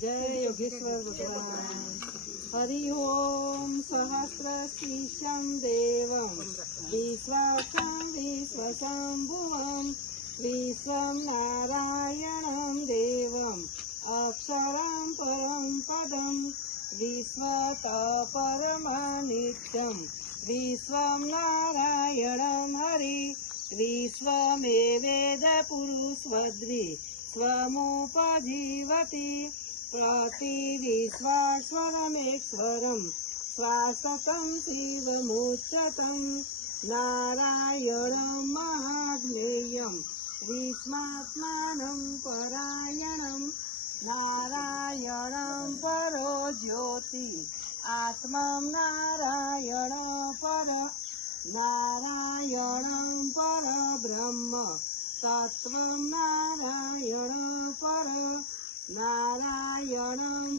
जय योगेश्वर भगवान। हरि ओम सहस्रशीर्षं देवं। विश्वासं विश्वशम्भुवं। विश्वं नारायणं देवम् अक्षरं परं पदं। विश्वतः परमनित्यं विश्वं नारायणं हरि। विश्वमेवेदपुरुषवद्रि। स्वमुपजीवति। प्रतिरिष्वा स्वरमेश्वरं स्वासतं नारायणम् महाज्ञेयम् महात्मीयं परायणम् नारायणम् परो ज्योति आत्मम् नारायण पर नारायणं परब्रह्म तत्त्वम् नारायणम् नारायणम्